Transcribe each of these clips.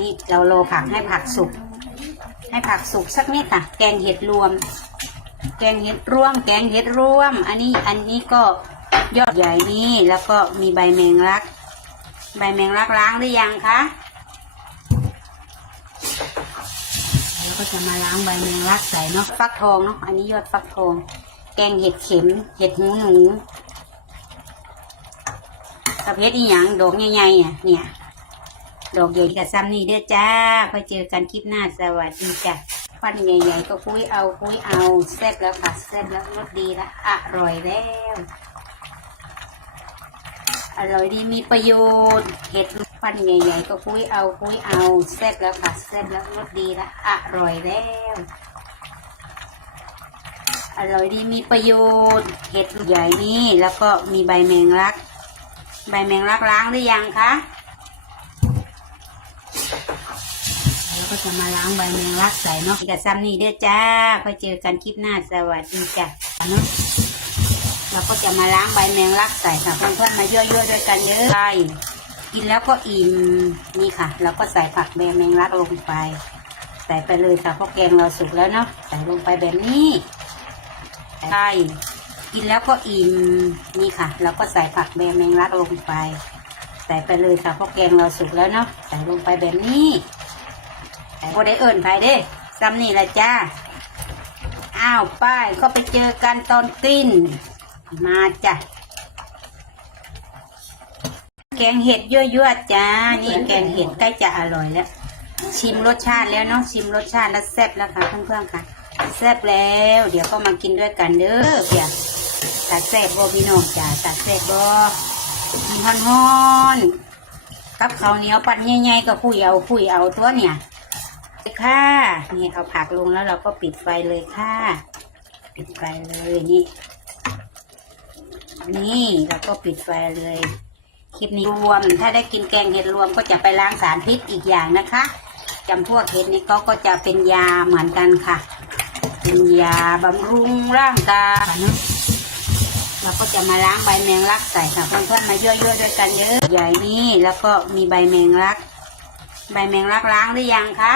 นี่เราโรผักให้ผักสุก ให้ผักสุกสักนิดค่ะแกงเห็ดรวม แกงเห็ดรวม แกงเห็ดรวม อันนี้อันนี้ก็ยอดใหญ่นี่แล้วก็มีใบแมงลัก ใบแมงลักล้างหรือยังคะแล้วก็จะมาล้างใบแมงลักใส่เนาะฟักทองเนาะอันนี้ยอดฟักทอง แกงเห็ดเข็ม เห็ดหูหนูประเภทอีหยังดอกใหญ่ๆอะเนี่ย ดอกใหญ่กับซ้ำนี่เด้อจ้าพอเจอกันคลิปหน้าสวัสดีจ้ะฟันใหญ่ๆก็คุยเอาคุยเอาแซ่บแล้วค่ะแซ่บแล้วรสดีละอร่อยแล้วอร่อยดีมีประโยชน์เห็ดฟันใหญ่ๆก็คุยเอาคุยเอาแซ่บแล้วค่ะแซ่บแล้วรสดีละอร่อยแล้วอร่อยดีมีประโยชน์เห็ดใหญ่นี่แล้วก็มีใบแมงลัก ใบแมงลักล้างหรือยังคะ แล้ว ก็จะมาล้างใบแมงลักใส่เนาะกับซ้ำนี่เด้อจ้าพอเจอกันคลิปหน้าสวัสดีจ้ะเนาะเราก็จะมาล้างใบแมงลักใส่ค่ะเพื่อนๆมายั่วๆด้วยกันเด้อใช่กินแล้วก็อิ่มนี่ค่ะเราก็ใส่ผักใบแมงลักลงไป ใส่ไปเลยค่ะเพราะแกงเราสุกแล้วเนาะใส่ลงไปแบบนี้ใช่กินแล้วก็อิ่มนี่ค่ะเราก็ใส่ผักใบแมงลักลงไป ใส่ไปเลยค่ะเพราะแกงเราสุกแล้วเนาะใส่ลงไปแบบนี้ บ่ได้เอิญไปเด้ซ้ำนี่แหละจ้า อ้าวป้ายก็ไปเจอกันตอนกิน มาจ้ะ แกงเห็ดยั่วๆจ้า นี่แกงเห็ดใกล้จะอร่อยแล้ว ชิมรสชาติแล้วเนาะ ชิมรสชาติแล้วแซ่บแล้วค่ะเพื่อนๆค่ะ แซ่บแล้ว เดี๋ยวก็มากินด้วยกันเด้อเพียตัดแซ่บบ่พี่น้องจ้าตัดแซ่บบ่มีฮ้อนๆกับข้าวเหนียวปั่นใหญ่ๆก็คุยเอาคุยเอาตัวเนี่ย ค่ะ นี่เอาผักลงแล้วเราก็ปิดไฟเลยค่ะ ปิดไฟเลยนี่ นี่เราก็ปิดไฟเลยคลิปนี้รวม ถ้าได้กินแกงเห็ดรวมก็จะไปล้างสารพิษอีกอย่างนะคะจำพวกเห็ดนี้ก็ก็จะเป็นยาเหมือนกันค่ะ เป็นยาบำรุงร่างกายเราก็จะมาล้างใบแมงลักใส่ค่ะเพื่อนๆมาเยั่วๆด้วยกันเยอะใหญ่นี่แล้วก็มีใบแมงลัก ใบแมงลักล้างหรือยังคะ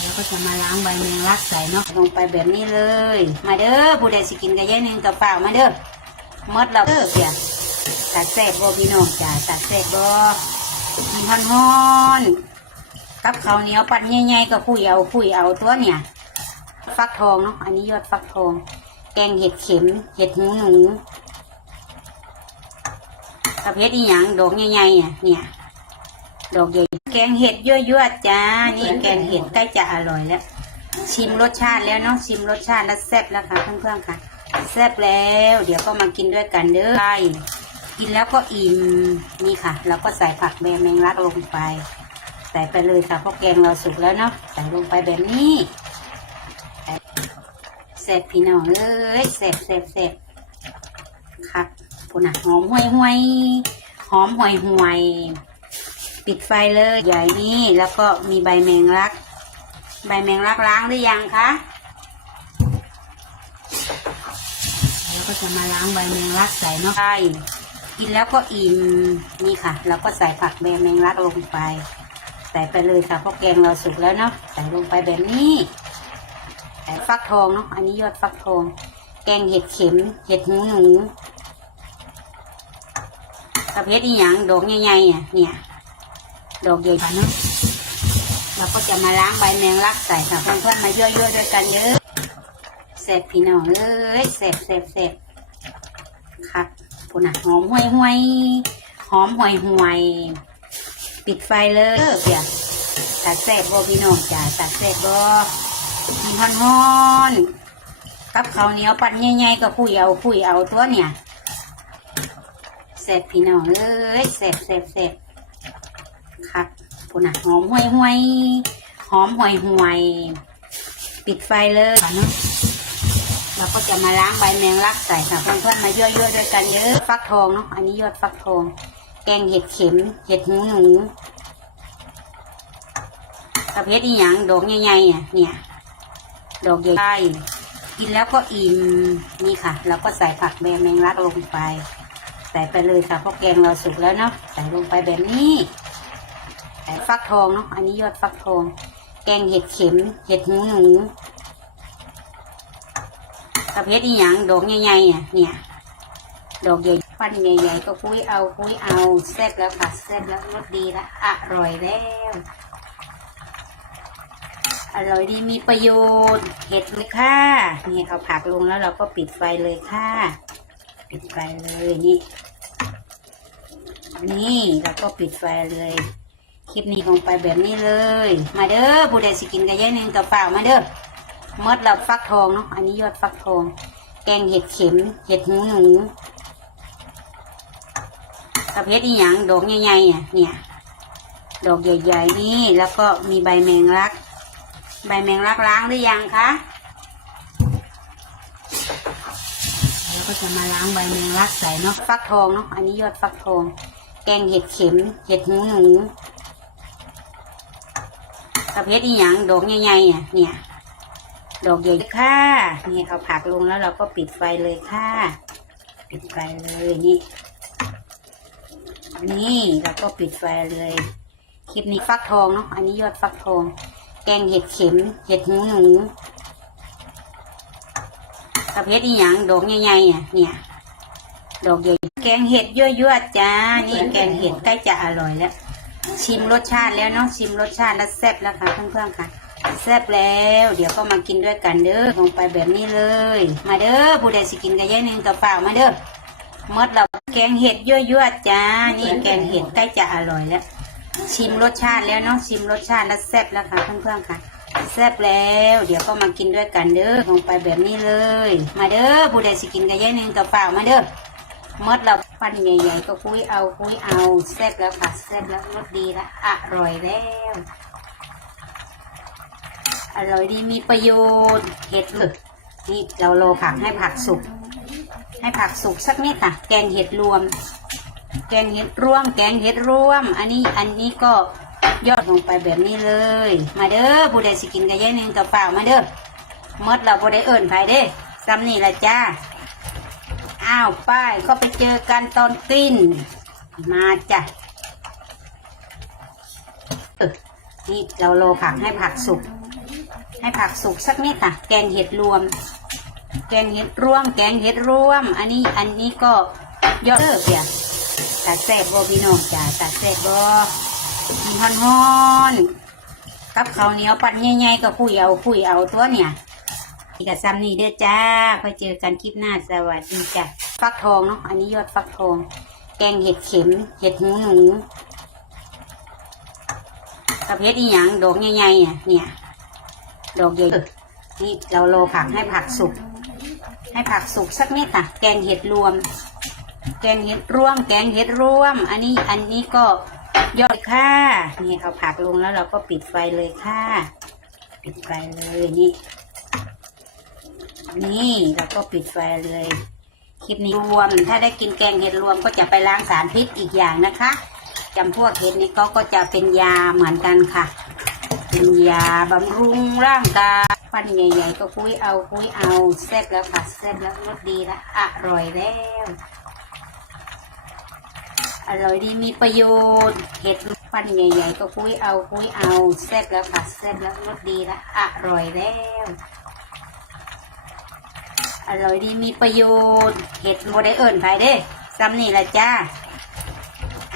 แล้ว ก็จะมาล้างใบแมงลักใส่เนาะลงไปแบบนี้เลย มาเด้อผู้ใดสิกินกระยายหนึ่งกับเปล่ามาเด้อมดเราเด้อเพียตัดแซ่บบ่พี่น้องจ้าตัดแซ่บบ่มีฮ้อนฮอนๆกับข้าวเหนียวปั่นใหญ่ๆก็คุยเอาคุยเอาตัวเนี่ย ฟักทองเนาะอันนี้ยอดฟักทอง แกงเห็ดเข็ม เห็ดหูหนูประเภทอีหยังดอกใหญ่ๆอะเนี่ย ดอกใหญ่ แกงเห็ดยั่วๆจ้า นี่แกงเห็ดใกล้จะอร่อยแล้ว ชิมรสชาติแล้วเนาะชิมรสชาติแล้วแซ่บแล้วค่ะเพื่อนๆค่ะ แซ่บแล้ว เดี๋ยวก็มากินด้วยกันเด้อใช่กินแล้วก็อิ่มนี่ค่ะเราก็ใส่ผักแบแมงลักลงไป ใส่ไปเลยค่ะเพราะแกงเราสุกแล้วเนาะใส่ลงไปแบบนี้แซ่บพี่น้องเอ้ยแซ่บแซ่บแซ่บครับปุ่นอะหอมห่วยห่วยๆหอมห่วยห่วยๆ ปิดไฟเลยใหญ่นี่แล้วก็มีใบแมงลัก ใบแมงลักล้างหรือยังคะแล้วก็จะมาล้างใบแมงลักใส่เนาะใช่กินแล้วก็อิ่มนี่ค่ะเราก็ใส่ผักใบแมงลักลงไป ใส่ไปเลยค่ะเพราะแกงเราสุกแล้วเนาะใส่ลงไปแบบนี้ใส่ฟักทองเนาะอันนี้ยอดฟักทอง แกงเห็ดเข็ม เห็ดหูหนูประเภทอีหยังดอกใหญ่ๆอะเนี่ย ดอกใหญ่เนาะเราก็จะมาล้างใบแมงลักใส่ค่ะเพื่อนๆมายั่วๆด้วยกันเยอะเสร็จพี่น้องเอ้ยเสร็จเสร็จเสร็จครับปุ่นอะหอมห่วยห่วยหอมห่วยห่วยปิดไฟเลยเพียวตัดเสร็จบ่พี่น้องจ้าตัดเสร็จบ่มีฮ้อนฮ้อนกับข้าวเหนียวปั่นใหญ่ๆก็คุยเอาคุยเอาตัวเนี่ยเสร็จพี่น้องเอ้ยเสร็จเสร็จเสร็ จครับปุ่นอะหอมห่วยห่วยๆหอมห่วยห่วยๆปิดไฟเลยเนาะเราก็จะมาล้างใบแมงลักใส่ค่ะเพื่อนๆมายั่วๆด้วยกันเยอะฟักทองเนาะอันนี้ยอดฟักทอง แกงเห็ดเข็ม เห็ดหูหนูประเภทอีหยังดอกใหญ่ๆอะเนี่ย ดอกใหญ่กินแล้วก็อิ่มนี่ค่ะเราก็ใส่ผักแบแมงลักลงไป ใส่ไปเลยค่ะเพราะแกงเราสุกแล้วเนาะใส่ลงไปแบบนี้ใส่ ฟักทองเนาะ อันนี้ยอดฟักทอง แกงเห็ดเข็ม เห็ดหูหนูประเภทอีหยังดอกใหญ่ๆอะเนี่ย ดอกใหญ่ฟันใหญ่ๆก็คุยเอาคุยเอาแซ่บแล้วค่ะแซ่บแล้วรสดีแล้วอร่อยแล้ว อร่อยดีมีประโยชน์ เห็ดเลยค่ะนี่เอาผักลงแล้วเราก็ปิดไฟเลยค่ะ ปิดไฟเลยนี่นี่เราก็ปิดไฟเลย คลิปนี้ลงไปแบบนี้เลย มาเด้อผู้ใดสิกินกระยายหนึ่งกับเปล่ามาเด้อมดเราฟักทองเนาะอันนี้ยอดฟักทอง แกงเห็ดเข็ม เห็ดหูหนูประเภทอีหยังดอกใหญ่ๆอะเนี่ย ดอกใหญ่ๆนี่แล้วก็มีใบแมงลัก ใบแมงลักล้างหรือยังคะแล้วก็จะมาล้างใบแมงลักใส่เนาะฟักทองเนาะอันนี้ยอดฟักทอง แกงเห็ดเข็ม เห็ดหูหนู ประเภทอีหยังดอกใหญ่ๆอะเนี่ย ดอกใหญ่ค่ะนี่เอาผักลงแล้วเราก็ปิดไฟเลยค่ะ ปิดไฟเลยนี่ นี่เราก็ปิดไฟเลยคลิปนี้ฟักทองเนาะอันนี้ยอดฟักทอง แกงเห็ดเข็ม เห็ดหูหนูประเภทอีหยังดอกใหญ่ๆอะเนี่ยดอกใหญ่แกงเห็ดยั่วๆจ้า นี่แกงเห็ดใกล้จะอร่อยแล้ว ชิมรสชาติแล้วเนาะชิมรสชาติแล้วแซ่บแล้วค่ะเพื่อนๆค่ะ แซ่บแล้ว เดี๋ยวก็มากินด้วยกันเด้อลงไปแบบนี้เลย มาเด้อผู้ใดสิกินกระยายหนึ่งกับเปล่ามาเด้อมดเราแกงเห็ดยั่วๆจ้านี่แกงเห็ดใกล้จะอร่อยแล้วชิมรสชาติแล้วเนาะชิมรสชาติแล้วแซ่บแล้วค่ะเพื่อนๆค่ะแซ่บแล้ว เดี๋ยวก็มากินด้วยกันเด้อลงไปแบบนี้เลย มาเด้อผู้ใดสิกินกระยายหนึ่งกับเปล่ามาเด้อ มดเราฟันใหญ่ๆก็คุยเอาคุยเอาแซ่บแล้วค่ะแซ่บแล้วรสดีแล้วอร่อยแล้วอร่อยดีมีประโยชน์เห็ดเลยนี่เราโรผักให้ผักสุก ให้ผักสุกสักนิดค่ะแกงเห็ดรวม แกงเห็ดรวม แกงเห็ดรวม อันนี้อันนี้ก็ยอดลงไปแบบนี้เลย มาเด้อผู้ใดสิกินกระยายหนึ่งกับเปล่ามาเด้อมดเราผู้ใดเอิ่นไผเด้ซ้ำนี่ละจ้า อ้าวป้ายก็ไปเจอกันตอนกิน มาจ้ะนี่เราโรยผักให้ผักสุก ให้ผักสุกสักนิดค่ะ แกงเห็ดรวม แกงเห็ดรวม แกงเห็ดรวม อันนี้อันนี้ก็ยอดเด้อเปียตาแซ่บบ่พี่น้องจ้าตาแซ่บบ่มันฮอนฮอนกับข้าวเหนียวปัดใหญ่ๆก็คุยเอาคุยเอาตัวเนี่ยกับซ้ำนี่เด้อจ้าไปเจอกันคลิปหน้าสวัสดีจ้ะ ฟักทองเนาะ อันนี้ยอดฟักทอง แกงเห็ดเข็ม เห็ดหูหนูประเภทอีหยังดอกใหญ่ๆอะเนี่ย ดอกใหญ่นี่เราโรผักให้ผักสุก ให้ผักสุกสักนิดค่ะ แกงเห็ดรวม แกงเห็ดรวม แกงเห็ดรวม อันนี้ อันนี้ก็ยอดค่ะ นี่เอาผักลงแล้วเราก็ปิดไฟเลยค่ะ ปิดไฟเลยนี่ นี่เราก็ปิดไฟเลย คลิปนี้รวม ถ้าได้กินแกงเห็ดรวมก็จะไปล้างสารพิษอีกอย่างนะคะจำพวกเห็ดนี้ก็ก็จะเป็นยาเหมือนกันค่ะ เป็นยาบำรุงร่างกายฟันใหญ่ ๆ ก็คุยเอาคุยเอาแซ่บแล้วค่ะแซ่บแล้วรสดีล้วอร่อยแล้วอร่อยดีมีประโยชน์เห็ดฟันใหญ่ ๆ ก็คุยเอาคุยเอาแซ่บแล้วค่ะแซ่บแล้วรสดีล้วอร่อยแล้ว อร่อยดีมีประโยชน์เห็ดโมได้เอิ่นไผเด้ซ้ำนี่ละจ้า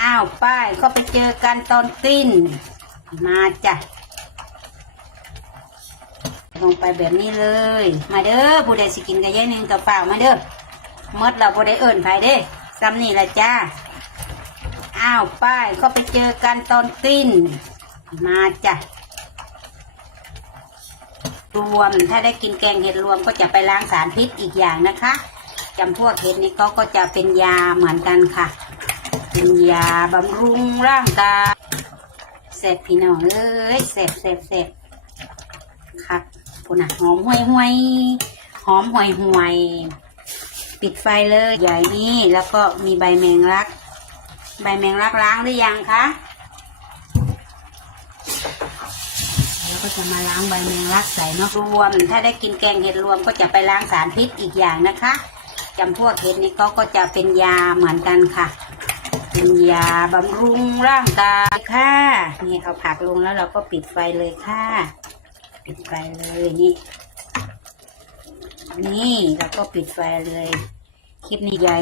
อ้าวป้ายก็ไปเจอกันตอนกิน มาจ้ะลงไปแบบนี้เลย มาเด้อผู้ใดสิกินกระยายหนึ่งกับเปล่ามาเด้อมดเราผู้ใดเอิ่นไผเด้ซ้ำนี่ละจ้า อ้าวป้ายก็ไปเจอกันตอนกิน มาจ้ะ รวม ถ้าได้กินแกงเห็ดรวมก็จะไปล้างสารพิษอีกอย่างนะคะจำพวกเห็ดนี้ก็ก็จะเป็นยาเหมือนกันค่ะ เป็นยาบำรุงร่างกายเสร็จพี่น้องเอ้ยเสร็จเสร็จเสร็จค่ะปุ่นอะหอมห่วยห่วยหอมห่วยห่วยปิดไฟเลยใหญ่นี้แล้วก็มีใบแมงลัก ใบแมงลักล้างหรือยังคะ แล้ว ก็จะมาล้างใบแมงลักใส่เนาะรวม ถ้าได้กินแกงเห็ดรวมก็จะไปล้างสารพิษอีกอย่างนะคะจำพวกเห็ดนี่ก็ก็จะเป็นยาเหมือนกันค่ะ เป็นยาบำรุงร่างกายค่ะนี่เอาผักลงแล้วเราก็ปิดไฟเลยค่ะ ปิดไฟเลยนี่นี่เราก็ปิดไฟเลยคลิปนี้ใหญ่